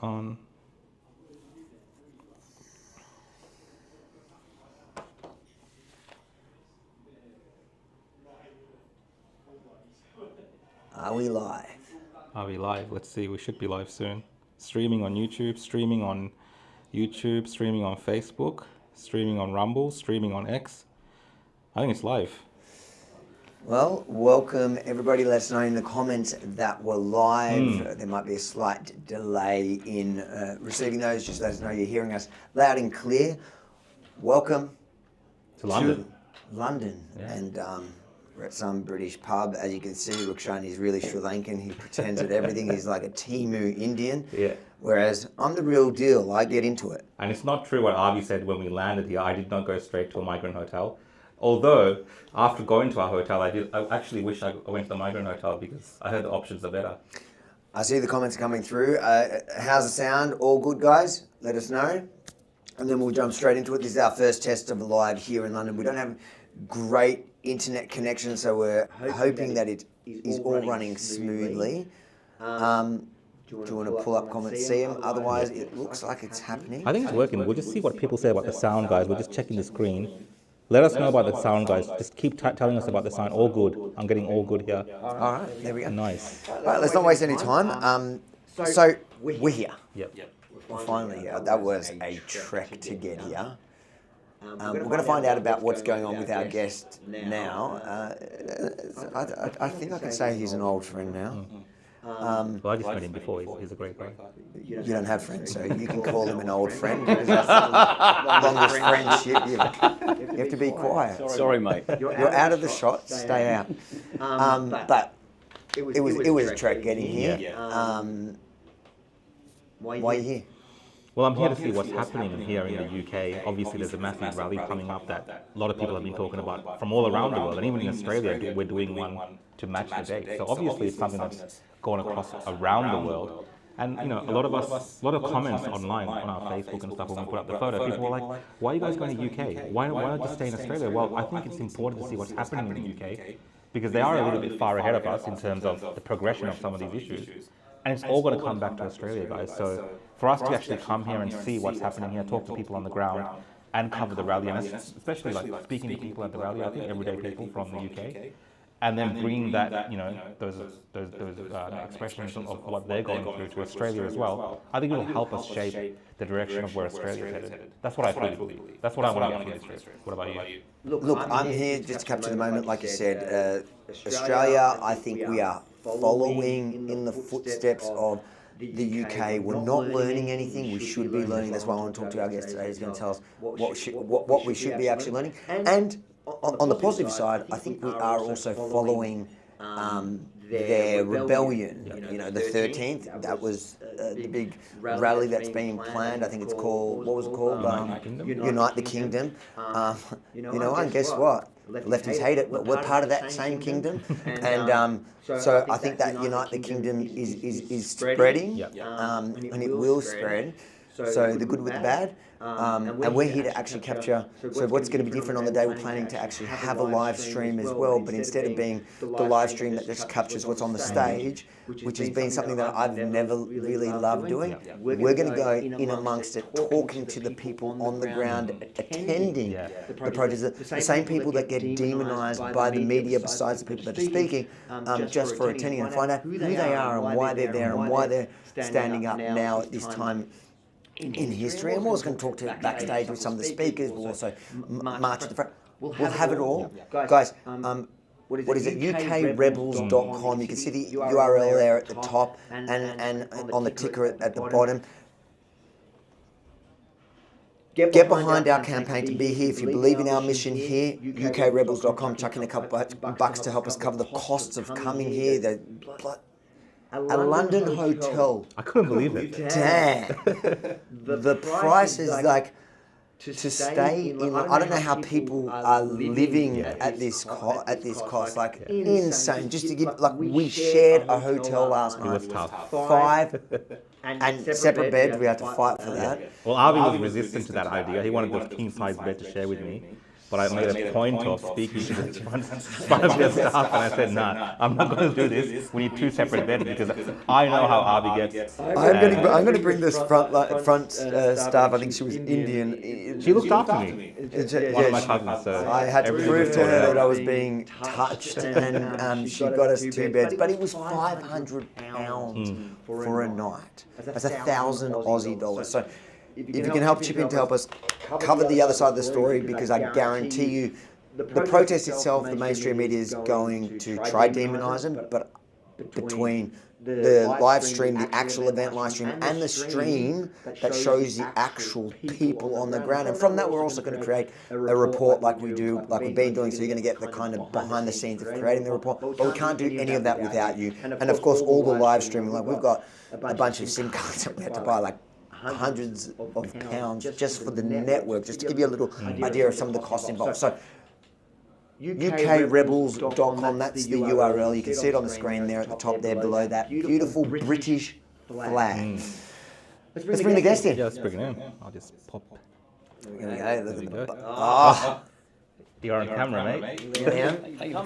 On. Are we live? Are we live? Let's see. We should be live soon. Streaming on YouTube, streaming on Facebook, streaming on Rumble, streaming on X. I think it's live. Well, welcome everybody. Let us know in the comments that we're live. There might be a slight delay in receiving those. Just let us know you're hearing us loud and clear. Welcome To London. London. Yeah. And we're at some British pub. As you can see, Rukshan is really Sri Lankan. He pretends that everything is like a Timu Indian. Yeah. Whereas I'm the real deal. I get into it. And it's not true what Avi said when we landed here. I did not go straight to a migrant hotel. Although, after going to our hotel, I actually wish I went to the migrant hotel because I heard the options are better. I see the comments coming through. How's the sound? All good, guys? Let us know. And then we'll jump straight into it. This is our first test of live here in London. We don't have great internet connection, so we're hoping that it is all running smoothly. Do you want to pull up comments, see them? Otherwise, it looks like it's happening. I think it's working. We'll just see what people say about the sound, guys. We're just checking the screen. Let us know about the sound, guys. Just keep telling us about the sound. All good. I'm getting all good here. All right, there we go. Nice. All right, let's not waste any time. So we're here. Yep. We're finally here. That was a trek to get here. We're going to find out about what's going on with our guest now. I think I can say he's an old friend now. Well, I just met him before. He's a great guy. You don't have friends, so you can call him an old friend because that's the longest friendship you have to be quiet. Sorry, mate. You're out of the shot. Stay out. But it was a trek getting here. Why are you here? Well, I'm here to see what's happening here in the UK. Obviously, there's a massive rally coming up that a lot of people have been talking about from all around the world. And even in Australia, we're doing one to match the date. So obviously, it's something that's gone across around the world. And, you know, a lot of comments online on our Facebook and stuff when we put up the photo, people were like, why are you guys going to UK? Why not just stay in Australia? Well, I think it's important to see what's happening in the UK because they are a little bit far ahead of us in terms of the progression of some of these issues. And it's all going to come back to Australia, guys. So for us to actually come here and see what's happening here, talk to people on the ground and cover the rally, and especially like speaking to people at the rally, I think everyday people from the UK, and then bringing that, you know, those expressions of what they're going through to Australia as well, I think it'll help us shape the direction of where Australia is headed. That's what I fully believe. That's what I want to get from this trip. What about you? Look, I'm here just to capture the moment, like you said. Australia, I think we are following in the footsteps of the UK. We're not learning anything. We should be learning. That's why I want to talk to our guest today. He's going to tell us what we should be actually learning. And on the positive side, I think we are also following their rebellion. You know, the 13th, that was the big rally that's being planned. I think it's called, what was it called? Unite the Kingdom. You know, and guess what? Lefties hate it, but we're part of that same kingdom. And so I think that Unite the Kingdom is spreading, and it will spread. So the good with the bad. And we're here to actually capture, so what's going to be different on the day, we're planning to actually have a live stream as well, but instead of being the live stream that just captures what's on the stage, which has been something that I've never really loved doing, we're going to go in amongst it, talking to the people on the ground, attending the protests, the same people that get demonized by the media besides the people that are speaking, just for attending, and find out who they are and why they're there and why they're standing up now at this time in history. And we're also going to talk to backstage with some of the speakers. We'll also march at the front. We'll have it all. Guys, what is it? ukrebels.com. You can see the URL there at the top and on the ticker at the bottom. Get behind our campaign to be here. If you believe in our mission here, ukrebels.com, chuck in a couple bucks to help us cover the costs of coming here. A London hotel. I couldn't believe it. Damn. The price is like to stay in. I don't know how people are living at this cost. Like insane. Just to give, like, we shared a hotel last night. It was tough. 5 and separate beds. We had to fight for that. Well, Avi was resistant to that idea. He wanted the king size bed to share with me. but I made a point of speaking to the front of their staff, and I said, nah, I'm not going to do this. We need 2 separate beds because I know how Arby gets. I'm going to bring this front staff. I think she was Indian. She looked after me. One of my cousins. So I had to prove to her that I was being touched, and she got us 2 beds. But it was £500 for a night. That's 1,000 Aussie dollars. So if you can help chip in to help us cover the other side of the story, because I guarantee you, the protest itself, the mainstream media is going to try demonise them, but between the live stream, the actual event live stream, and the stream that shows the actual people on the ground. And from that, we're also going to create a report like we've been doing. So you're going to get the kind of behind the scenes of creating the report. But we can't do any of that without you. And of course, all the live streaming. Like, we've got a bunch of SIM cards that we had to buy, like hundreds of pounds just for the network, just to give you a little idea of some of the costs involved. So ukrebels.com, that's the URL. You can see it on the screen there at the top there below that beautiful British flag. Let's bring the guest in. yeah, let's bring it in. I'll just pop. Here we go. Look at the You're on camera, mate.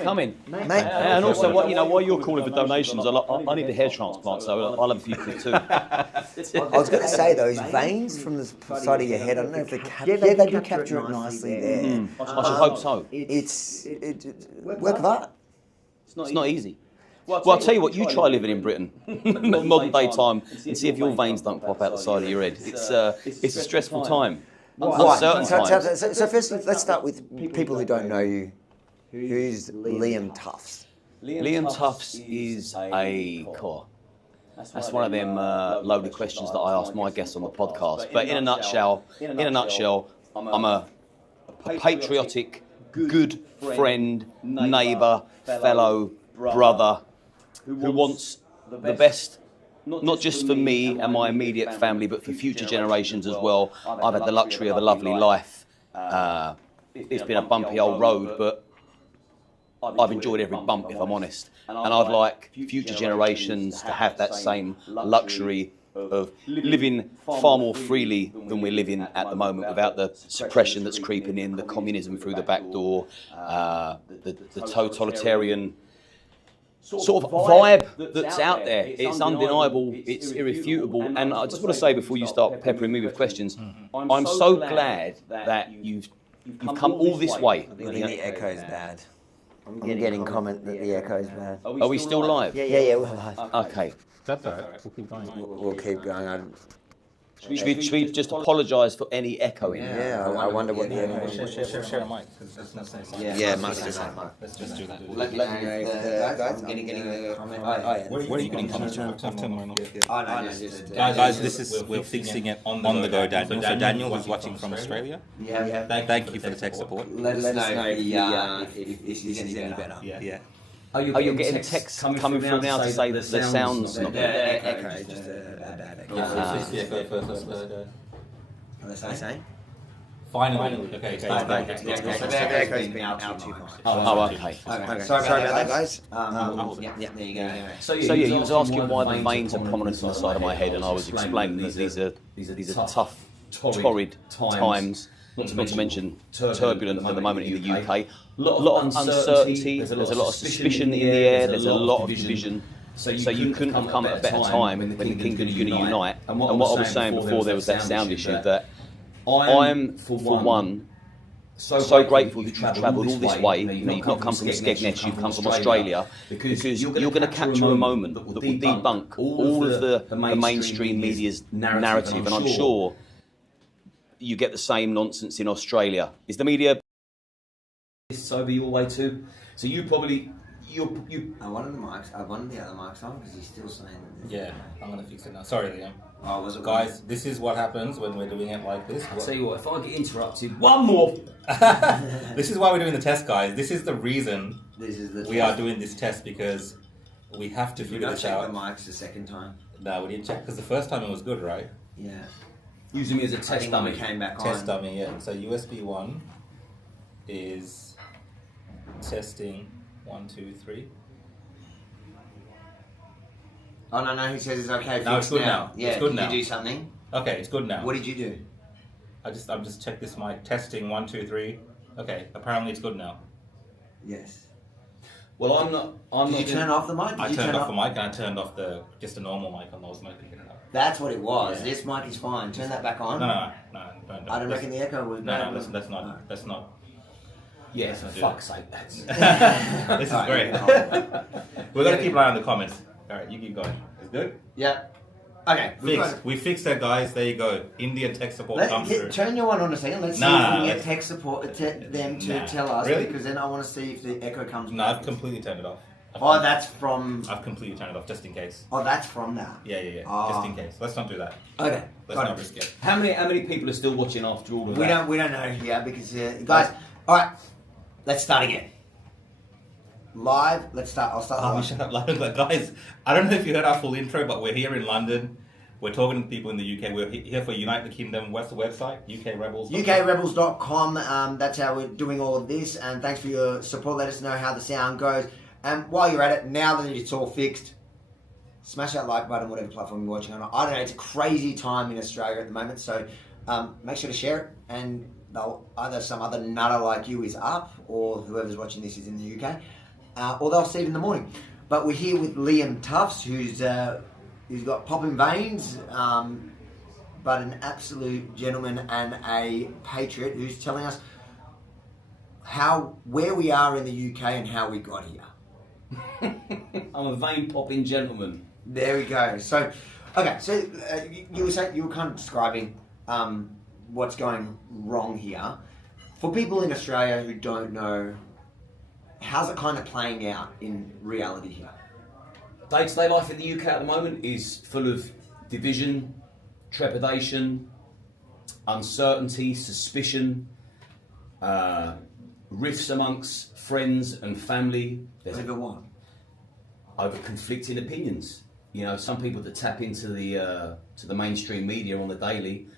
Come in, Mate. and also, while you're calling for donations, I need a hair transplant, so I'll have a few quid too. I was going to say, those veins from the side of your head, I don't know if they capture. Yeah, they do capture it nicely there. I should hope so. It's work of art. It's not easy. Well, I'll tell you what, you try living in Britain, modern day time, and see if your veins don't pop out the side of your head. It's a stressful time. Uncertain times. So first, let's start with people who don't know you. Who's Liam Tuffs? Liam Tuffs is a core. That's one of them loaded questions that I ask my guests on the podcast. But in a nutshell, I'm a patriotic, good friend, neighbour, fellow, brother, who wants the best, not just for me and my immediate family, but for future generations as well. I've had the luxury of a lovely life. It's been a bumpy old road, but I've enjoyed every bump, if I'm honest. And I'd like future generations to have that same luxury of living far more freely than we're living at the moment, without the suppression that's creeping in, the communism through the back door, the totalitarian sort of vibe that's out there. It's undeniable, it's irrefutable, and I just want to say before you start peppering me with questions, I'm so glad that you've come all this way. I think the echo is bad. I'm getting comment that the echo is bad. Are we still live? Yeah, we're live. Okay. That's all right. We'll keep going. We'll keep going. Should we just apologise for any echoing? Yeah, I wonder what the echo is. Share a mic. Yeah, might be the same. Let's just do that. Let me know guys. I'm getting a comment. Where are you getting comments from? I've turned mine off. Guys, Guys, we're fixing it on the go, Daniel. So Daniel, who's watching from Australia, thank you for the tech support. Let us know if this is any better. Yeah. Are you getting a text coming through now to say that the sound's not good? Echo, just a bad echo. What are they saying? Finally. Okay. The echo's been out too far. Oh, okay. Sorry about that, guys. Yeah, there you go. So yeah, you was asking why the veins are prominent on the side of my head, and I was explaining these are tough, torrid times. Not to mention turbulent at the moment in the UK. A lot of uncertainty. There's a lot of suspicion in the air. There's a lot of division. So you couldn't have come at a better time when the kingdom's going to unite. And what I was saying before, there was that sound issue, that I'm, for one, so grateful that you've travelled all this way. You've not come from Skegness, you've come from Australia, because you're going to capture a moment that will debunk all of the mainstream media's narrative, and I'm sure you get the same nonsense in Australia. Is the media over your way too? So you probably I wanted the mics. I wanted the other mics on because he's still saying that. Yeah, I'm gonna fix it now. Sorry, Liam. Oh, was it guys? This is what happens when we're doing it like this. I'll tell you what, if I get interrupted one more. This is why we're doing the test, guys. This is the reason we are doing this test, because we have to figure this out. Check the mics the second time. No, we didn't check because the first time it was good, right? Yeah. Using me as a test dummy. Came back on. Test dummy, yeah. So USB 1 is testing 1, 2, 3. Oh no, he says it's okay. No, it's good now. Yeah, it's good now. Did you do something? Okay, it's good now. What did you do? I'm just check this mic. Testing 1, 2, 3. Okay, apparently it's good now. Yes. Well, I'm not. Did you turn off the mic? I turned off the mic and I turned off just a normal mic on those mic picking it up. That's what it was. Yeah. This mic is fine. Turn that back on. No, don't. I don't reckon the echo was bad. No, that's not. Yeah, for fuck's sake, that's. This is great. We're gonna keep an eye on the comments. All right, you keep going. It's good. Yeah. Okay. We fixed that, guys. There you go. Indian tech support comes through. Turn your one on a second. Let's see if we can get tech support them to tell us. Really? Because then I want to see if the echo comes back. No, I've completely turned it off. That's from... I've completely turned it off just in case. Oh, that's from that. Yeah. Oh. Just in case. Let's not do that. Okay. Let's not risk it. How many people are still watching after all of that? We don't know yet because guys. All right. Let's start again. Live. Let's start. I'll start. Shut up, guys. I don't know if you heard our full intro, but we're here in London. We're talking to people in the UK. We're here for Unite the Kingdom. What's the website? UKRebels. UKRebels.com. That's how we're doing all of this. And thanks for your support. Let us know how the sound goes. And while you're at it, now that it's all fixed, smash that like button, whatever platform you're watching on. I don't know. It's a crazy time in Australia at the moment. So make sure to share it. And either some other nutter like you is up, or whoever's watching this is in the UK, or they'll see it in the morning. But we're here with Liam Tuffs, who's got popping veins, but an absolute gentleman and a patriot, who's telling us where we are in the UK and how we got here. I'm a vein popping gentleman. There we go. So, okay. So you were kind of describing what's going wrong here. For people in Australia who don't know, how's it kind of playing out in reality here? Day-to-day life in the UK at the moment is full of division, trepidation, uncertainty, suspicion, rifts amongst friends and family. Over what? Over conflicting opinions. You know, some people that tap into the mainstream media on the daily,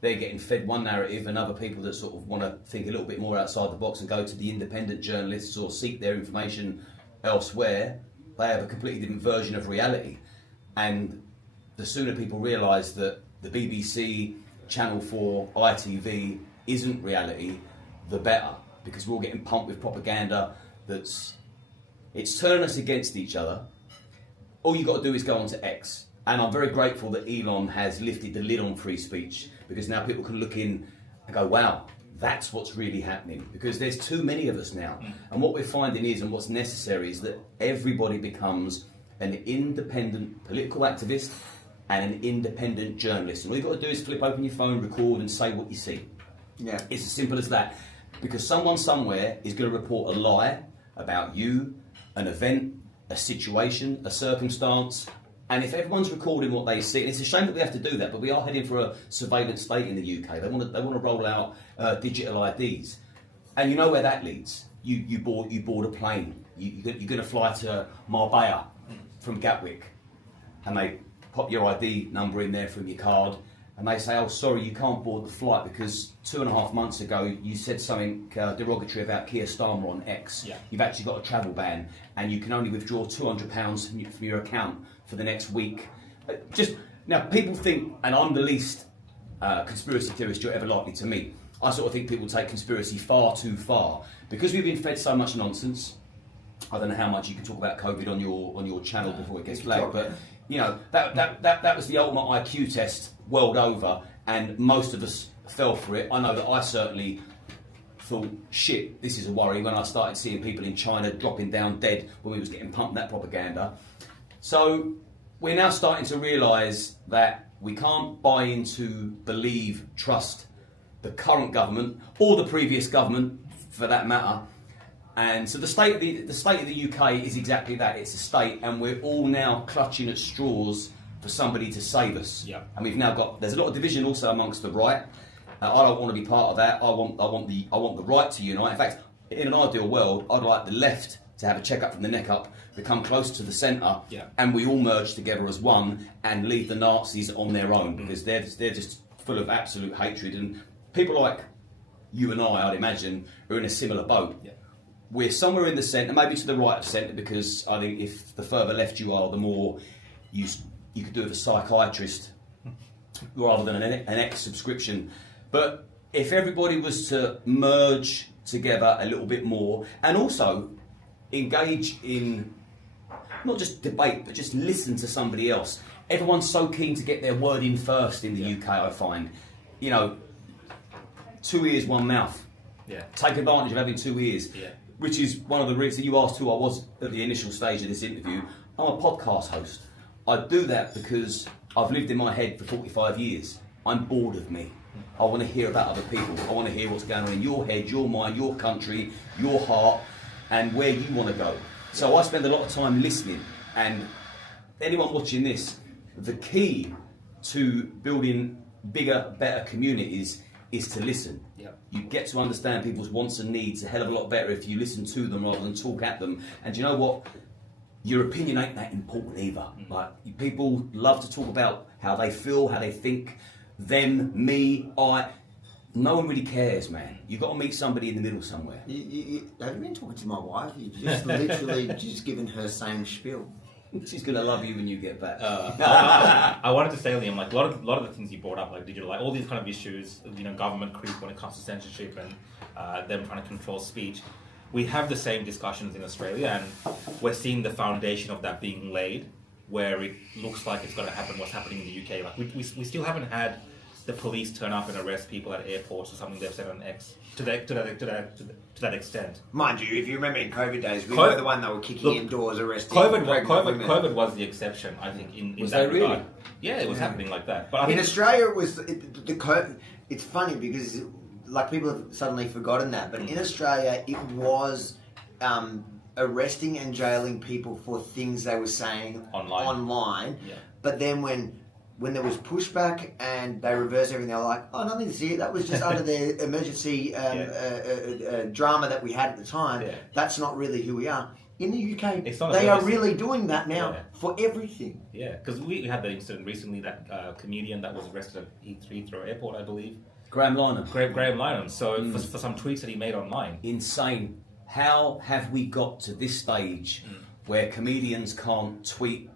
they're getting fed one narrative, and other people that sort of want to think a little bit more outside the box and go to the independent journalists or seek their information elsewhere, they have a completely different version of reality. And the sooner people realise that the BBC, Channel 4, ITV isn't reality, the better, because we're all getting pumped with propaganda it's turning us against each other. All you've got to do is go onto X. And I'm very grateful that Elon has lifted the lid on free speech, because now people can look in and go, wow, that's what's really happening. Because there's too many of us now. And what we're finding is, and what's necessary, is that everybody becomes an independent political activist and an independent journalist. And all you've got to do is flip open your phone, record and say what you see. Yeah. It's as simple as that. Because someone somewhere is going to report a lie about you, an event, a situation, a circumstance. And if everyone's recording what they see, and it's a shame that we have to do that, but we are heading for a surveillance state in the UK. They want to roll out digital IDs, and you know where that leads. You board a plane. You're going to fly to Marbella from Gatwick, and they pop your ID number in there from your card, and they say, oh, sorry, you can't board the flight because 2.5 months ago you said something derogatory about Keir Starmer on X. Yeah. You've actually got a travel ban, and you can only withdraw £200 from your account for the next week. Now, people think, and I'm the least conspiracy theorist you're ever likely to meet. I sort of think people take conspiracy far too far, because we've been fed so much nonsense. I don't know how much you can talk about COVID on your channel before it gets flagged, but you know that was the ultimate IQ test world over, and most of us fell for it. I know that I certainly thought, shit, this is a worry, when I started seeing people in China dropping down dead when we was getting pumped that propaganda. So we're now starting to realise that we can't buy into, believe, trust the current government or the previous government, for that matter. And so the state of the UK is exactly that. It's a state, and we're all now clutching at straws for somebody to save us. Yeah. And we've now got, there's a lot of division also amongst the right. I don't want to be part of that. I want the right to unite. In fact, in an ideal world, I'd like the left to have a check-up from the neck up, become close to the centre, and we all merge together as one and leave the Nazis on their own, because they're just full of absolute hatred. And people like you and I'd imagine, are in a similar boat. Yeah. We're somewhere in the centre, maybe to the right of centre, because I think if the further left you are, the more you could do with a psychiatrist rather than an X subscription. But if everybody was to merge together a little bit more, and also engage in not just debate, but just listen to somebody else. Everyone's so keen to get their word in first in the UK, I find. You know, 2 ears, 1 mouth. Yeah. Take advantage of having 2 ears. Yeah. Which is one of the reasons you asked who I was at the initial stage of this interview. I'm a podcast host. I do that because I've lived in my head for 45 years. I'm bored of me. I want to hear about other people. I want to hear what's going on in your head, your mind, your country, your heart, and where you want to go. So I spend a lot of time listening. And anyone watching this, the key to building bigger, better communities is to listen. Yep. You get to understand people's wants and needs a hell of a lot better if you listen to them rather than talk at them. And you know what? Your opinion ain't that important either. Like, people love to talk about how they feel, how they think, them, me, I. No one really cares, man. You've got to meet somebody in the middle somewhere. Have you been talking to my wife? You've just literally just given her same spiel. She's going to love you when you get back. I wanted to say, Liam, like a lot of the things you brought up, like digital, like all these kind of issues, you know, government creep when it comes to censorship and them trying to control speech. We have the same discussions in Australia, and we're seeing the foundation of that being laid, where it looks like it's going to happen. What's happening in the UK? Like we still haven't had the police turn up and arrest people at airports or something they've said on X to that extent. Mind you, if you remember in COVID days, we were the one that were kicking indoors, arresting COVID was the exception, I think. In Was that that really? regard. Yeah, it was happening like that. But I in think Australia, it was the COVID. It's funny because like people have suddenly forgotten that, but in Australia, it was arresting and jailing people for things they were saying online. Yeah. But then when there was pushback and they reversed everything, they were like, oh, nothing to see. That was just under the emergency drama that we had at the time. Yeah. That's not really who we are. In the UK, It's not they a are emergency. really doing that now Yeah. for everything. yeah, because we had the incident recently, that comedian that was arrested at Heathrow Airport, I believe. Graham Lynham. Graham Lynham. So for some tweets that he made online. Insane. How have we got to this stage where comedians can't tweet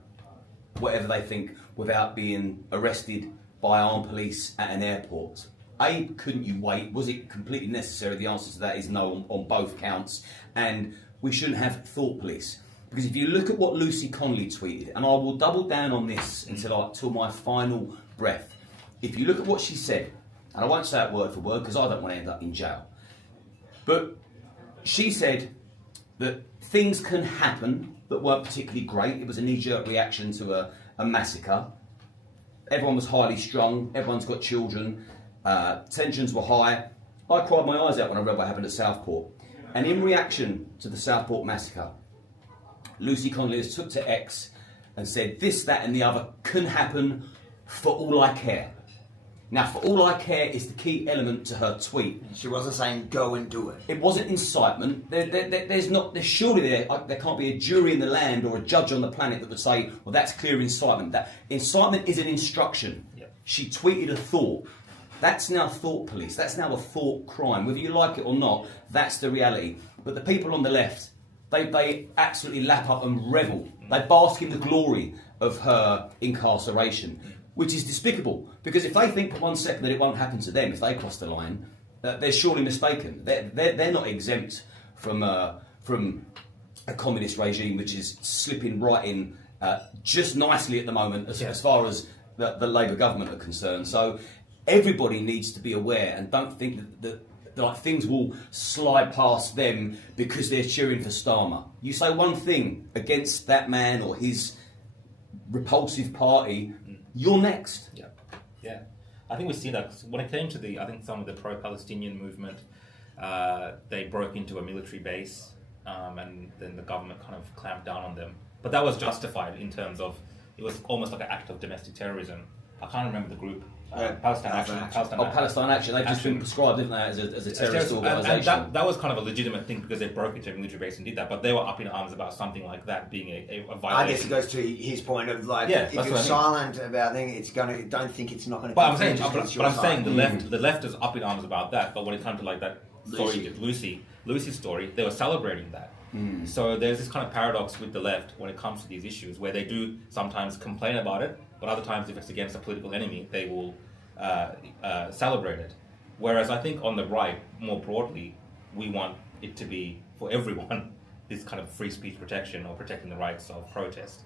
whatever they think without being arrested by armed police at an airport? A, couldn't you wait? Was it completely necessary? The answer to that is no on both counts. And we shouldn't have thought police. Because if you look at what Lucy Connolly tweeted, and I will double down on this until my final breath. If you look at what she said, and I won't say it word for word because I don't want to end up in jail, but she said that things can happen that weren't particularly great. It was a knee-jerk reaction to a massacre. Everyone was highly strung. Everyone's got children. Tensions were high. I cried my eyes out when I read what happened at Southport. And in reaction to the Southport massacre, Lucy Connolly has took to X and said this, that and the other can happen for all I care. Now, for all I care is the key element to her tweet. She wasn't saying go and do it. It wasn't incitement. There's surely there can't be a jury in the land or a judge on the planet that would say, well, that's clear incitement. That incitement is an instruction. Yep. She tweeted a thought. That's now thought police. That's now a thought crime. Whether you like it or not, that's the reality. But the people on the left, they absolutely lap up and revel. They bask in the glory of her incarceration, which is despicable. Because if they think for 1 second that it won't happen to them if they cross the line, they're surely mistaken. They're not exempt from a communist regime which is slipping right in just nicely at the moment as far as the Labour government are concerned. So everybody needs to be aware and don't think that like things will slide past them because they're cheering for Starmer. You say one thing against that man or his repulsive party, you're next. Yeah. I think we see that when it came to some of the pro-Palestinian movement, they broke into a military base, and then the government kind of clamped down on them. But that was justified in terms of, it was almost like an act of domestic terrorism. I can't remember the group. Palestine Action. Palestine Action. They've just been prescribed, didn't they, as a terrorist organisation. And that was kind of a legitimate thing because they broke into a military base and did that. But they were up in arms about something like that being a violation. I guess it goes to his point of like, if you're silent about things, don't think it's not going to. But I'm saying the left is up in arms about that. But when it comes to like that story, Lucy's story, they were celebrating that. So there's this kind of paradox with the left when it comes to these issues, where they do sometimes complain about it, but other times if it's against a political enemy, they will celebrate it. Whereas I think on the right, more broadly, we want it to be for everyone, this kind of free speech protection or protecting the rights of protest.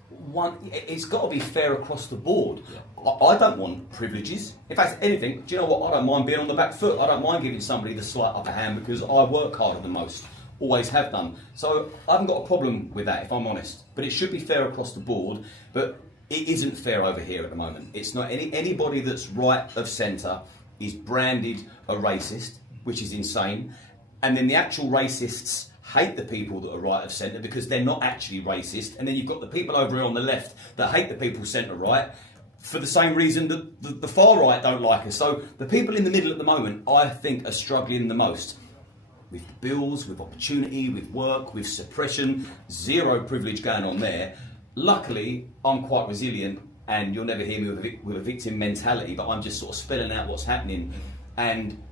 It's got to be fair across the board. Yeah. I don't want privileges. In fact, anything, do you know what? I don't mind being on the back foot. I don't mind giving somebody the slight upper hand because I work harder than most. Always have done. So I haven't got a problem with that, if I'm honest. But it should be fair across the board. But it isn't fair over here at the moment. It's not anybody that's right of centre is branded a racist, which is insane. And then the actual racists hate the people that are right of centre because they're not actually racist. And then you've got the people over here on the left that hate the people centre right for the same reason that the far right don't like us. So the people in the middle at the moment, I think, are struggling the most. With bills, with opportunity, with work, with suppression, zero privilege going on there. Luckily, I'm quite resilient and you'll never hear me with a victim mentality, but I'm just sort of spelling out what's happening. And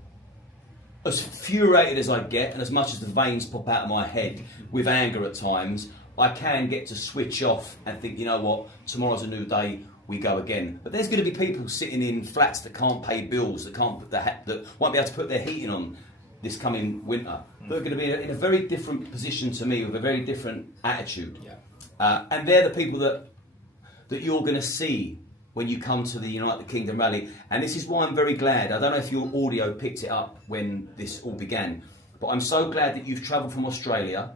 as furiated as I get, and as much as the veins pop out of my head with anger at times, I can get to switch off and think, you know what, tomorrow's a new day, we go again. But there's going to be people sitting in flats that can't pay bills, that won't be able to put their heating on this coming winter. They're going to be in a very different position to me with a very different attitude. Yeah. And they're the people that you're going to see when you come to the United Kingdom rally. And this is why I'm very glad. I don't know if your audio picked it up when this all began, but I'm so glad that you've travelled from Australia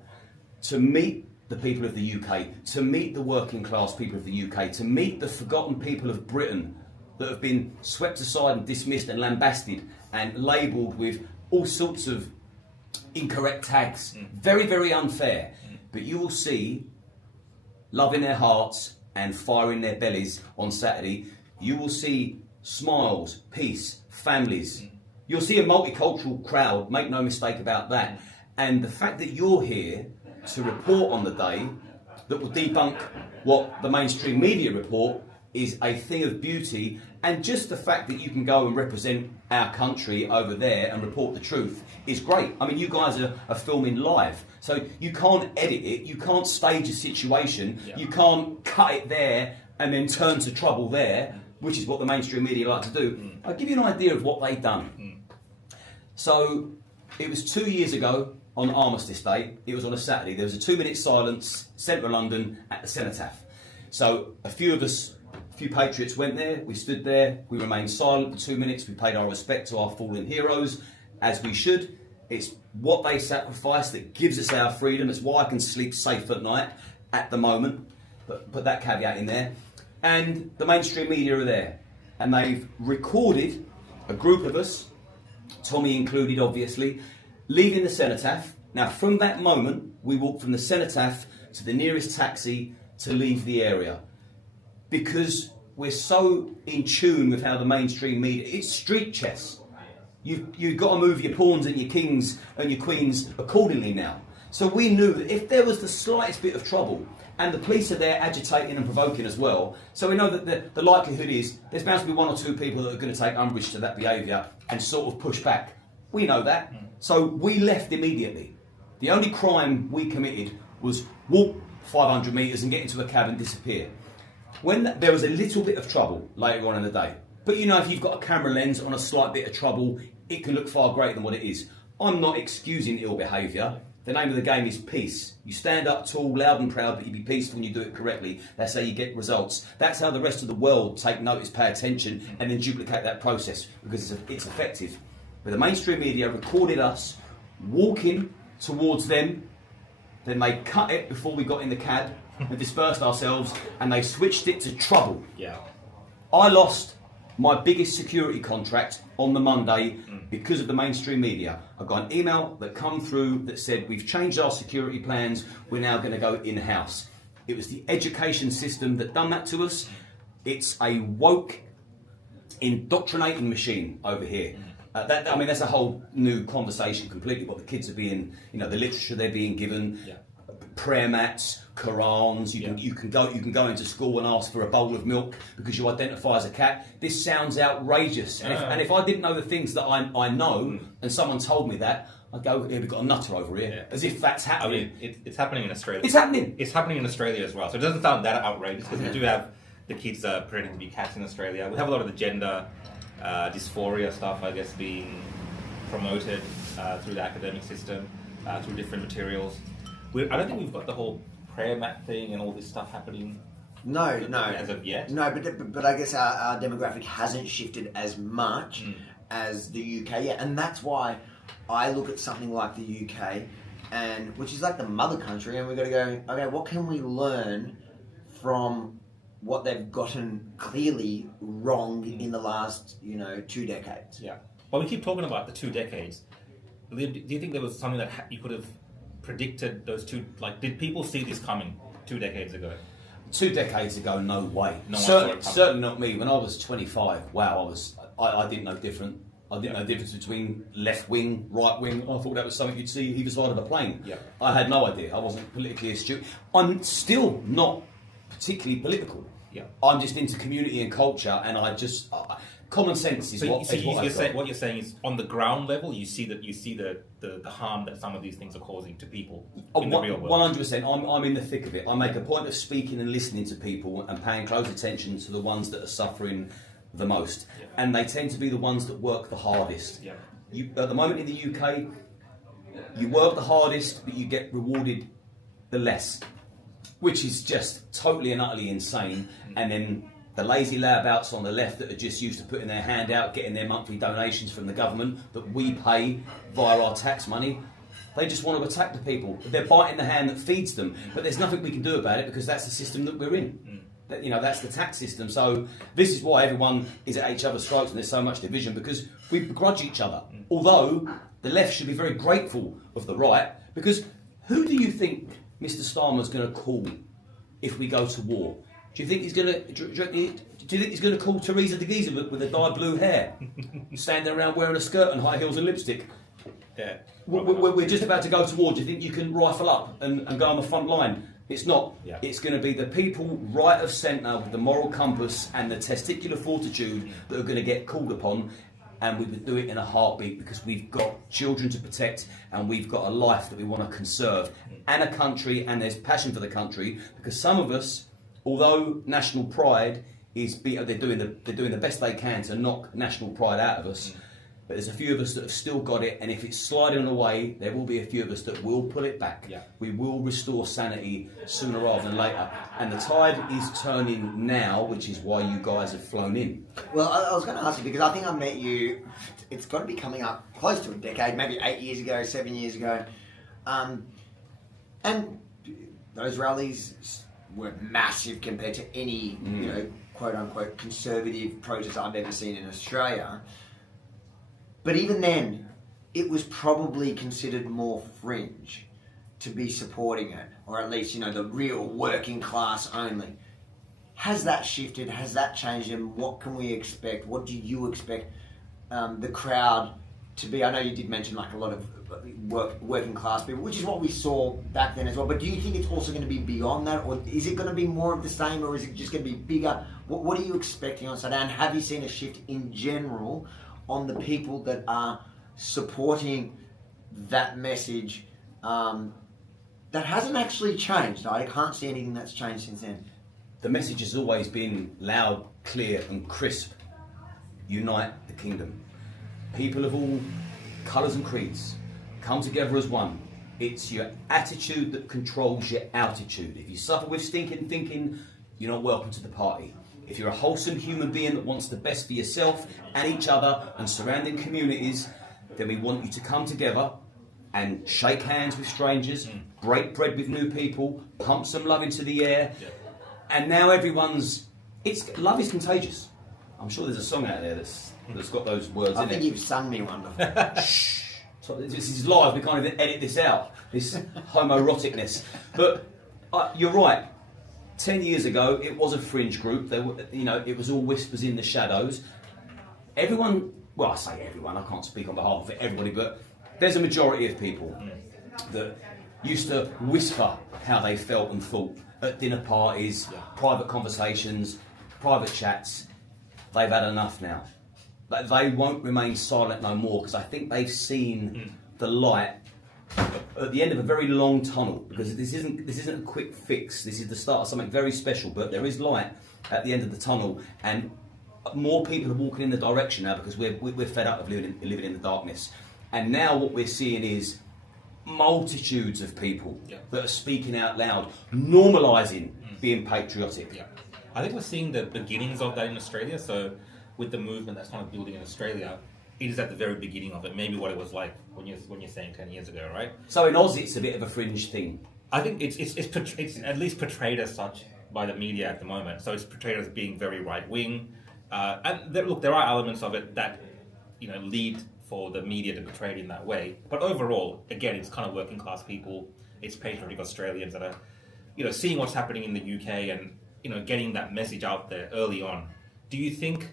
to meet the people of the UK, to meet the working class people of the UK, to meet the forgotten people of Britain that have been swept aside and dismissed and lambasted and labelled with all sorts of incorrect tags. Very, very unfair. But you will see love in their hearts and fire in their bellies on Saturday. You will see smiles, peace, families. You'll see a multicultural crowd, make no mistake about that. And the fact that you're here to report on the day that will debunk what the mainstream media report is a thing of beauty. And just the fact that you can go and represent our country over there and report the truth is great. I mean, you guys are filming live, so you can't edit it, you can't stage a situation, you can't cut it there and then turn to trouble there, which is what the mainstream media like to do. I'll give you an idea of what they've done. So it was 2 years ago on Armistice Day, it was on a Saturday, there was a 2-minute silence, central London at the Cenotaph. So a few patriots went there, we stood there, we remained silent for 2 minutes, we paid our respect to our fallen heroes, as we should. It's what they sacrificed that gives us our freedom. It's why I can sleep safe at night at the moment. But put that caveat in there. And the mainstream media are there. And they've recorded a group of us, Tommy included obviously, leaving the Cenotaph. Now from that moment, we walked from the Cenotaph to the nearest taxi to leave the area. Because we're so in tune with how the mainstream media, it's street chess. You've got to move your pawns and your kings and your queens accordingly now. So we knew that if there was the slightest bit of trouble, and the police are there agitating and provoking as well, so we know that the likelihood is there's bound to be 1 or 2 people that are going to take umbrage to that behaviour and sort of push back. We know that. So we left immediately. The only crime we committed was walk 500 metres and get into a cab and disappear. When there was a little bit of trouble later on in the day, but you know, if you've got a camera lens on a slight bit of trouble, it can look far greater than what it is. I'm not excusing ill behaviour. The name of the game is peace. You stand up tall, loud and proud, but you be peaceful and you do it correctly. That's how you get results. That's how the rest of the world take notice, pay attention, and then duplicate that process because it's effective. But the mainstream media recorded us walking towards them, then they cut it before we got in the cab and dispersed ourselves, and they switched it to trouble. Yeah. I lost my biggest security contract on the Monday because of the mainstream media. I got an email that come through that said, we've changed our security plans, we're now going to go in-house. It was the education system that done that to us. It's a woke indoctrinating machine over here. That's a whole new conversation completely, what the kids are being, the literature they're being given, prayer mats, Qurans, you can go into school and ask for a bowl of milk because you identify as a cat. This sounds outrageous. And if I didn't know the things that I know, and someone told me that, I'd go, yeah, we've got a nutter over here, as if that's happening. I mean, it's happening in Australia. It's happening. It's happening in Australia as well. So it doesn't sound that outrageous because we do have the kids pretending to be cats in Australia. We have a lot of the gender dysphoria stuff, I guess, being promoted through the academic system, through different materials. I don't think we've got the whole prayer mat thing and all this stuff happening. No, as of yet. No, but I guess our demographic hasn't shifted as much as the UK yet, and that's why I look at something like the UK, and which is like the mother country, and we've got to go, okay, what can we learn from what they've gotten clearly wrong in the last 2 decades? Yeah. Well, we keep talking about the 2 decades. Do you think there was something that you could have predicted those two? Like, did people see this coming 2 decades ago? 2 decades ago, no way. No one saw it coming. Certainly not me. When I was 25, wow, I didn't know different. I didn't know the difference between left wing, right wing. I thought that was something you'd see either side of a plane. Yeah. I had no idea. I wasn't politically astute. I'm still not particularly political. Yeah. I'm just into community and culture, and I just common sense is what you're saying is on the ground level you see the harm that some of these things are causing to people in the real world. 100%. I'm in the thick of it. I make a point of speaking and listening to people and paying close attention to the ones that are suffering the most, and they tend to be the ones that work the hardest. Yeah. At the moment in the UK, you work the hardest, but you get rewarded the less, which is just totally and utterly insane. And then the lazy layabouts on the left that are just used to putting their hand out, getting their monthly donations from the government that we pay via our tax money, they just want to attack the people. They're biting the hand that feeds them, but there's nothing we can do about it because that's the system that we're in. That's the tax system. So this is why everyone is at each other's throats and there's so much division, because we begrudge each other. Although the left should be very grateful of the right, because who do you think Mr. Starmer's going to call if we go to war? Do you think he's going to? Do you think he's going to call Theresa de Giza with the dyed blue hair, standing around wearing a skirt and high heels and lipstick? Yeah. We're just about to go to war. Do you think you can rifle up and go on the front line? It's not. Yeah. It's going to be the people right of centre with the moral compass and the testicular fortitude that are going to get called upon, and we would do it in a heartbeat because we've got children to protect and we've got a life that we want to conserve and a country, and there's passion for the country, because some of us, although national pride is they're doing the best they can to knock national pride out of us. But there's a few of us that have still got it, and if it's sliding away, there will be a few of us that will pull it back. Yeah. We will restore sanity sooner rather than later. And the tide is turning now, which is why you guys have flown in. Well, I was going to ask you, because I think I met you, it's got to be coming up close to a decade, maybe 8 years ago, 7 years ago. And those rallies were massive compared to any, quote-unquote conservative protest I've ever seen in Australia. But even then, it was probably considered more fringe to be supporting it, or at least, the real working class only. Has that shifted? Has that changed? And what can we expect? What do you expect the crowd to be? I know you did mention like a lot of working class people, which is what we saw back then as well. But do you think it's also going to be beyond that, or is it going to be more of the same, or is it just going to be bigger? What are you expecting on Saturday? And have you seen a shift in general on the people that are supporting that message that hasn't actually changed? I can't see anything that's changed since then. The message has always been loud, clear and crisp. Unite the kingdom. People of all colours and creeds come together as one. It's your attitude that controls your altitude. If you suffer with stinking thinking, you're not welcome to the party. If you're a wholesome human being that wants the best for yourself and each other and surrounding communities, then we want you to come together and shake hands with strangers, break bread with new people, pump some love into the air. Yeah. And now love is contagious. I'm sure there's a song out there that's got those words in it. I think you've sung me one before. Shh. So this is live, we can't even edit this out, this homoeroticness. But you're right. 10 years ago, it was a fringe group. It was all whispers in the shadows. Everyone, well, I say everyone, I can't speak on behalf of everybody, but there's a majority of people that used to whisper how they felt and thought at dinner parties, private conversations, private chats. They've had enough now. But they won't remain silent no more, because I think they've seen the light at the end of a very long tunnel, because this isn't a quick fix. This is the start of something very special, but there is light at the end of the tunnel, and more people are walking in the direction now, because we're fed up of living in the darkness. And now what we're seeing is multitudes of people that are speaking out loud, normalising being patriotic. Yeah, I think we're seeing the beginnings of that in Australia. So with the movement that's kind of building in Australia, it is at the very beginning of it. Maybe what it was like when you're saying 10 years ago, right? So in Oz, it's a bit of a fringe thing. I think it's at least portrayed as such by the media at the moment. So it's portrayed as being very right wing, and there are elements of it that lead for the media to portray it in that way. But overall, again, it's kind of working class people. It's patriotic Australians that are seeing what's happening in the UK and getting that message out there early on. Do you think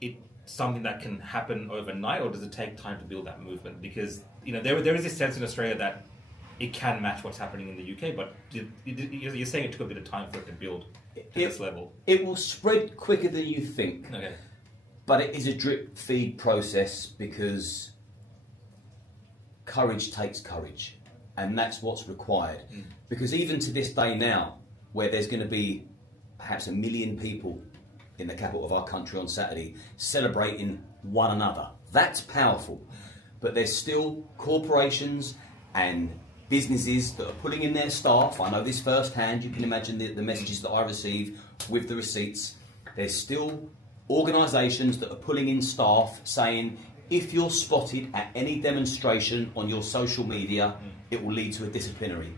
it's something that can happen overnight, or does it take time to build that movement? Because there is this sense in Australia that it can match what's happening in the UK, but you're saying it took a bit of time for it to build to this level. It will spread quicker than you think. Okay. But it is a drip feed process, because courage takes courage, and that's what's required. Because even to this day now, where there's going to be perhaps 1 million people in the capital of our country on Saturday celebrating one another, that's powerful. But there's still corporations and businesses that are pulling in their staff. I know this firsthand. You can imagine the messages that I receive with the receipts. There's still organisations that are pulling in staff saying, if you're spotted at any demonstration on your social media, it will lead to a disciplinary.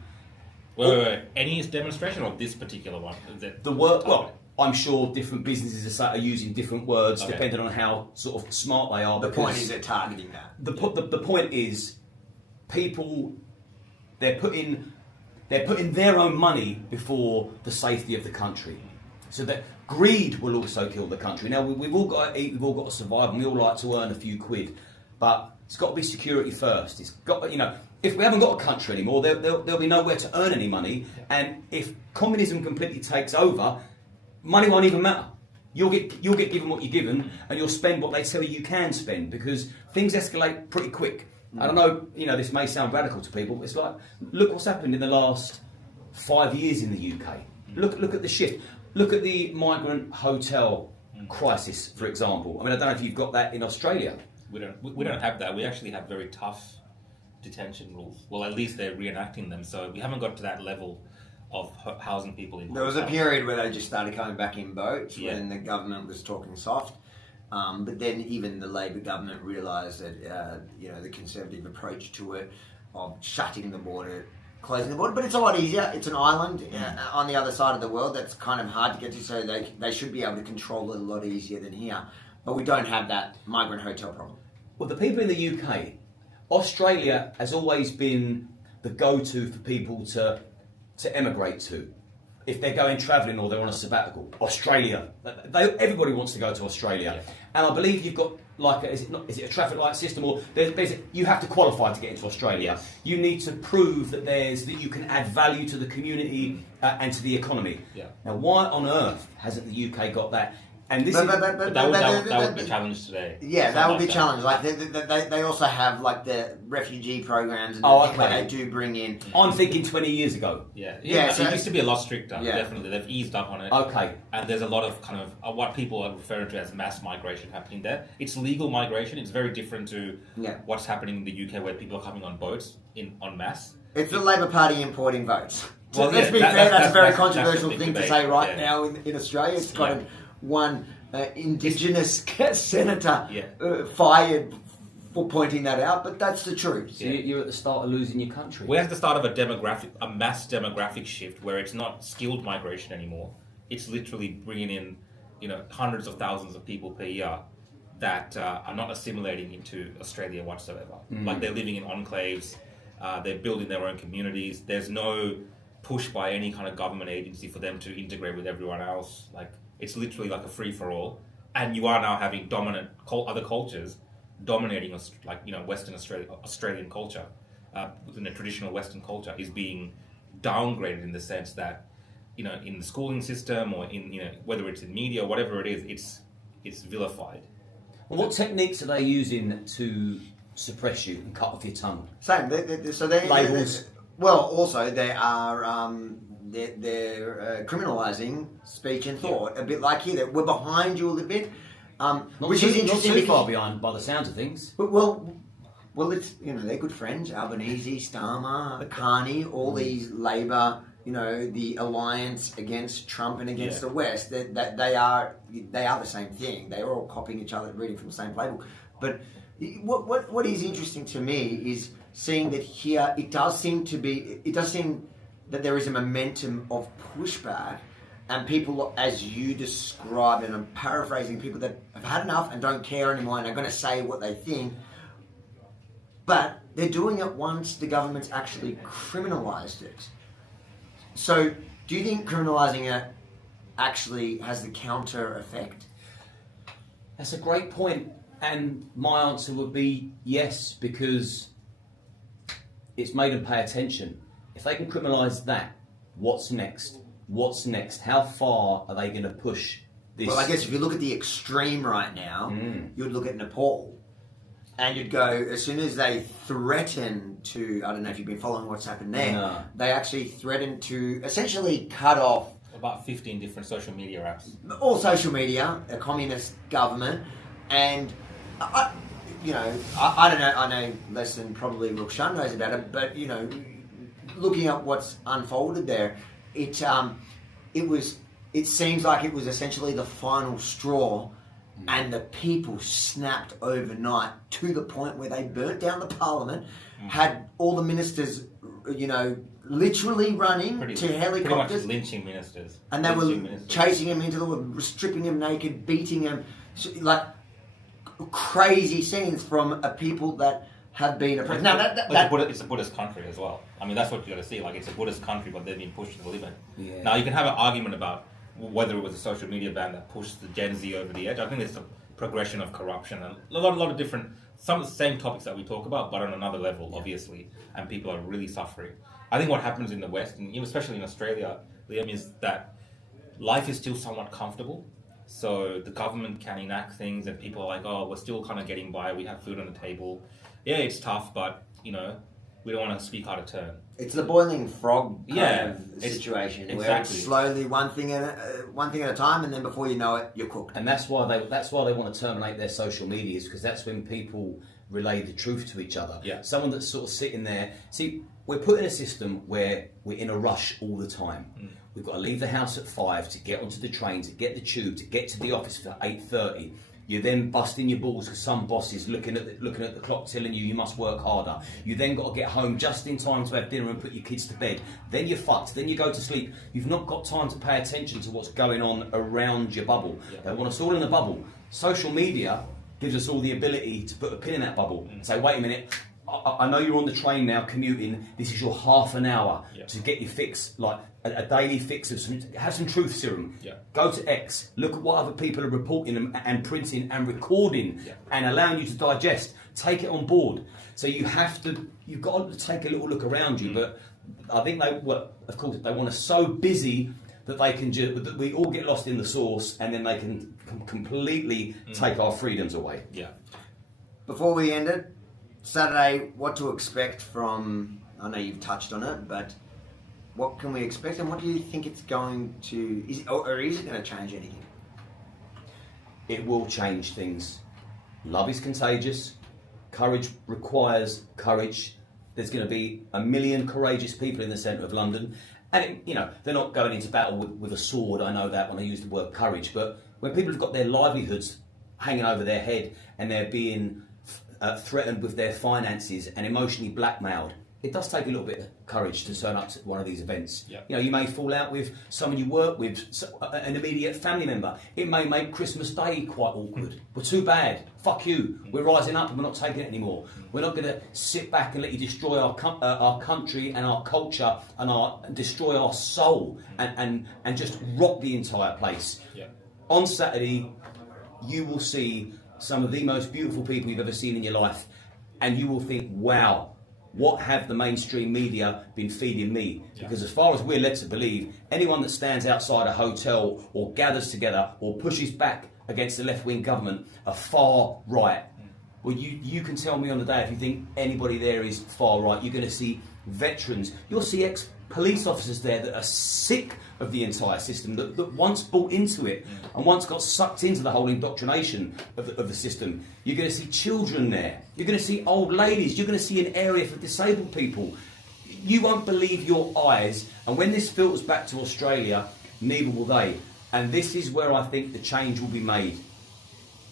Wait. Any demonstration or this particular one? Well, I'm sure different businesses are using different words depending on how sort of smart they are. The point is they're targeting that. The point is, people, they're putting their own money before the safety of the country. So that greed will also kill the country. Now, we've all got to eat, we've all got to survive, and we all like to earn a few quid. But it's got to be security first. It's got, if we haven't got a country anymore, there'll be nowhere to earn any money. And if communism completely takes over, money won't even matter. You'll get given what you're given, and you'll spend what they tell you can spend, because things escalate pretty quick. I don't know, this may sound radical to people, but it's like, look what's happened in the last 5 years in the UK. Look at the shift. Look at the migrant hotel crisis, for example. I mean, I don't know if you've got that in Australia. We don't have that. We actually have very tough detention rules. Well, at least they're reenacting them, so we haven't got to that level of housing people in. There was a period where they just started coming back in boats when the government was talking soft. But then even the Labor government realised that the Conservative approach to it of shutting the border, closing the border, but it's a lot easier. It's an island on the other side of the world that's kind of hard to get to, so they should be able to control it a lot easier than here. But we don't have that migrant hotel problem. Well, the people in the UK, Australia has always been the go-to for people to emigrate to. If they're going travelling or they're on a sabbatical, Australia. Everybody wants to go to Australia. Yeah. And I believe you've got is it a traffic light system, or you have to qualify to get into Australia. You need to prove that you can add value to the community and to the economy. Yeah. Now, why on earth hasn't the UK got that? And this that would be challenged today. Yeah, that would be challenged. Like they also have like the refugee programs and where they do bring in. I'm thinking 20 years ago. Yeah. So it used to be a lot stricter. Yeah. Definitely, they've eased up on it. Okay. And there's a lot of kind of what people are referring to as mass migration happening there. It's legal migration. It's very different to what's happening in the UK, where people are coming on boats en masse. It's the Labor Party importing votes. Well, let's be fair. That's a very controversial thing to say right now in Australia. It's kind of one Indigenous senator fired for pointing that out, but that's the truth. So you're at the start of losing your country. We're at the start of a mass demographic shift where it's not skilled migration anymore. It's literally bringing in, hundreds of thousands of people per year that are not assimilating into Australia whatsoever. Like they're living in enclaves, they're building their own communities. There's no push by any kind of government agency for them to integrate with everyone else. Like, it's literally like a free-for-all, and you are now having dominant other cultures dominating, Western Australian culture. Within the traditional Western culture is being downgraded in the sense that, in the schooling system or in, whether it's in media or whatever it is, it's vilified. Well, what techniques are they using to suppress you and cut off your tongue? Same. Labels. Well, also they are. They're criminalizing speech and thought, a bit like here. That we're behind you a little bit, which is interesting. Not too far behind by the sounds of things. Well, Well, it's, they're good friends. Albanese, Starmer, Carney, all these Labor, the alliance against Trump and against the West. They are the same thing. They are all copying each other, reading from the same playbook. But what is interesting to me is seeing that here it does seem that there is a momentum of pushback, and people, as you described, and I'm paraphrasing, people that have had enough and don't care anymore and are going to say what they think, but they're doing it once the government's actually criminalised it. So, do you think criminalising it actually has the counter effect? That's a great point, and my answer would be yes, because it's made them pay attention. If they can criminalise that, what's next? What's next? How far are they going to push this? Well, I guess if you look at the extreme right now, you'd look at Nepal, and you'd go, as soon as they threaten to, I don't know if you've been following what's happened there, they actually threatened to essentially cut off about 15 different social media apps. All social media, a communist government, and I don't know, I know less than probably Rukshan knows about it, but, looking at what's unfolded there, it seems like it was essentially the final straw, and the people snapped overnight to the point where they burnt down the parliament, had all the ministers, literally running to helicopters. Pretty much lynching ministers. And they were chasing them into stripping them naked, beating them, like crazy scenes from a people that have been oppressed. Now, it's a Buddhist country as well. I mean, that's what you got to see. Like, it's a Buddhist country, but they've been pushed to the limit. Yeah. Now, you can have an argument about whether it was a social media ban that pushed the Gen Z over the edge. I think it's a progression of corruption and a lot of different, some of the same topics that we talk about, but on another level, obviously, and people are really suffering. I think what happens in the West, and especially in Australia, Liam, is that life is still somewhat comfortable. So the government can enact things and people are like, oh, we're still kind of getting by, we have food on the table. Yeah, it's tough, but, we don't want to speak out of turn. It's the boiling frog kind of it's, situation, exactly. where it's slowly one thing at a time, and then before you know it, you're cooked. And that's why they want to terminate their social medias, because that's when people relay the truth to each other. Yeah. Someone that's sort of sitting there. See, we're put in a system where we're in a rush all the time. We've got to leave the house at 5 to get onto the train, to get the tube, to get to the office for 8:30. You're then busting your balls because some boss is looking at the clock telling you must work harder. You then got to get home just in time to have dinner and put your kids to bed. Then you're fucked. Then you go to sleep. You've not got time to pay attention to what's going on around your bubble. Yeah. They want us all in a bubble. Social media gives us all the ability to put a pin in that bubble and say, wait a minute, I know you're on the train now commuting. This is your half an hour to get your fix, like a daily fix of have some truth serum. Yeah. Go to X, look at what other people are reporting and printing and recording and allowing you to digest. Take it on board. So you've got to take a little look around you. But I think of course, they want us so busy that they can that we all get lost in the sauce, and then they can completely take our freedoms away. Yeah. Before we end it, Saturday, what to expect from, I know you've touched on it, but what can we expect, and what do you think it's going to, is it going to change anything? It will change things. Love is contagious. Courage requires courage. There's going to be 1 million courageous people in the centre of London. And, they're not going into battle with a sword, I know that when I use the word courage, but when people have got their livelihoods hanging over their head and they're being threatened with their finances and emotionally blackmailed, it does take a little bit of courage to turn up to one of these events. Yep. You may fall out with someone you work with, an immediate family member. It may make Christmas Day quite awkward. We're too bad. Fuck you. We're rising up and we're not taking it anymore. We're not going to sit back and let you destroy our country and our culture and destroy our soul and just rock the entire place. Yep. On Saturday, you will see some of the most beautiful people you've ever seen in your life, and you will think, wow, what have the mainstream media been feeding me? Because as far as we're led to believe, anyone that stands outside a hotel or gathers together or pushes back against the left-wing government are far right. Well, you can tell me on the day if you think anybody there is far right. You're going to see veterans. You'll see police officers there that are sick of the entire system, that once bought into it and once got sucked into the whole indoctrination of the system. You're going to see children there. You're going to see old ladies. You're going to see an area for disabled people. You won't believe your eyes. And when this filters back to Australia, neither will they. And this is where I think the change will be made.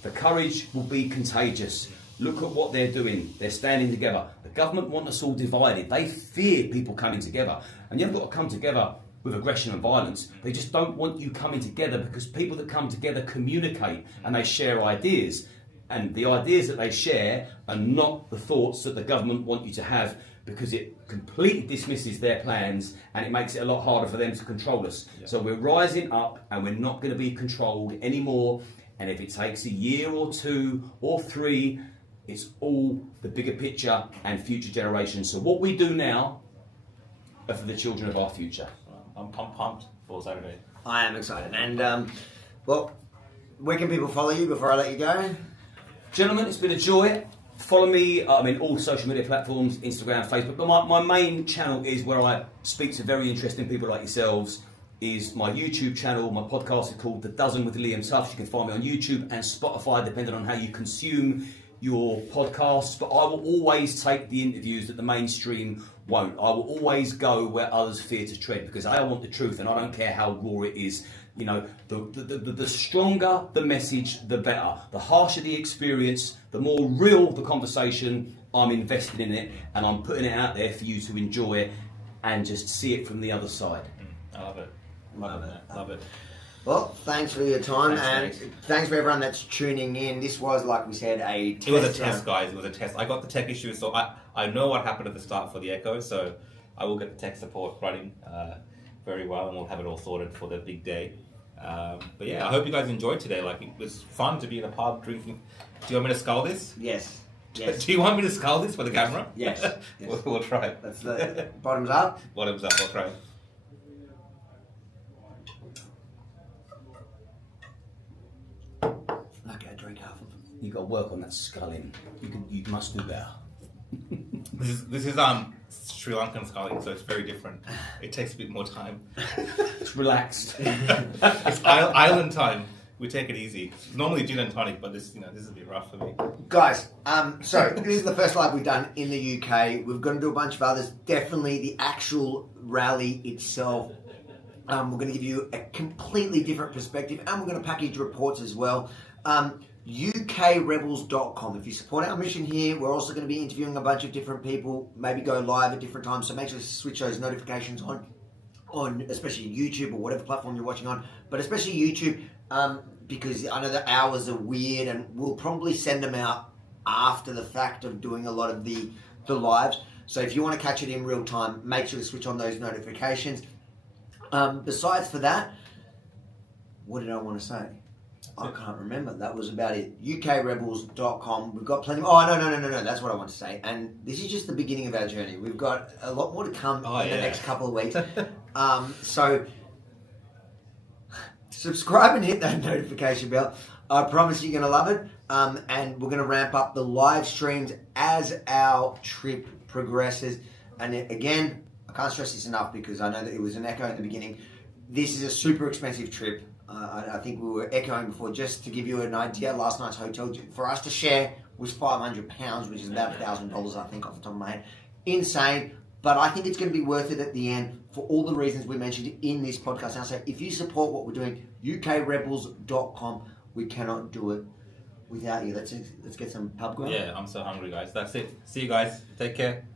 The courage will be contagious. Look at what they're doing. They're standing together. The government want us all divided. They fear people coming together. And you haven't got to come together with aggression and violence. They just don't want you coming together, because people that come together communicate and they share ideas. And the ideas that they share are not the thoughts that the government want you to have, because it completely dismisses their plans and it makes it a lot harder for them to control us. Yeah. So we're rising up and we're not going to be controlled anymore. And if it takes a year or 2 or 3, it's all the bigger picture and future generations. So what we do now are for the children of our future. I'm pumped for Saturday. I am excited. And, well, where can people follow you before I let you go? Gentlemen, it's been a joy. Follow me all social media platforms, Instagram, Facebook. But my main channel is where I speak to very interesting people like yourselves, is my YouTube channel. My podcast is called The Dozen with Liam Tuffs. You can find me on YouTube and Spotify, depending on how you consume your podcasts. But I will always take the interviews that the mainstream won't. I will always go where others fear to tread, because I want the truth and I don't care how raw it is. You know, the stronger the message, the better. The harsher the experience, the more real the conversation. I'm invested in it and I'm putting it out there for you to enjoy and just see it from the other side. I love it. Love it. Well, thanks for your time, thanks for everyone that's tuning in. This was, like we said, a test. It was a test, guys. It was a test. I got the tech issue, so I know what happened at the start for the Echo, so I will get the tech support running very well, and we'll have it all sorted for the big day. But yeah, I hope you guys enjoyed today. Like, it was fun to be in a pub drinking. Do you want me to scull this? Yes. Do you want me to scull this for the camera? Yes. We'll try it. That's the bottoms up. Bottoms up. I'll try it. Okay, drink half of them. You've got to work on that sculling. You must do better. This is Sri Lankan sculling, so it's very different. It takes a bit more time. It's relaxed. It's island time. We take it easy. Normally gin and tonic, but this is a bit rough for me. Guys, so this is the first live we've done in the UK. We're going to do a bunch of others. Definitely the actual rally itself. We're going to give you a completely different perspective, and we're going to package reports as well. UKRebels.com. If you support our mission here, we're also going to be interviewing a bunch of different people, maybe go live at different times, so make sure to switch those notifications on especially YouTube or whatever platform you're watching on, but especially YouTube, because I know the hours are weird, and we'll probably send them out after the fact of doing a lot of the lives. So if you want to catch it in real time, make sure to switch on those notifications. Besides for that, what did I want to say? I can't remember. That was about it. UKRebels.com. We've got plenty. Oh, no. That's what I want to say. And this is just the beginning of our journey. We've got a lot more to come in the next couple of weeks. So subscribe and hit that notification bell. I promise you're going to love it. And we're going to ramp up the live streams as our trip progresses. And again, I can't stress this enough, because I know that it was an echo at the beginning. This is a super expensive trip. I think we were echoing before, just to give you an idea. Last night's hotel for us to share was £500, which is about $1,000, I think, off the top of my head. Insane, but I think it's going to be worth it at the end for all the reasons we mentioned in this podcast. Now, so if you support what we're doing, UKRebels.com, we cannot do it without you. Let's get some pub going. Yeah, I'm so hungry, guys. That's it. See you guys. Take care.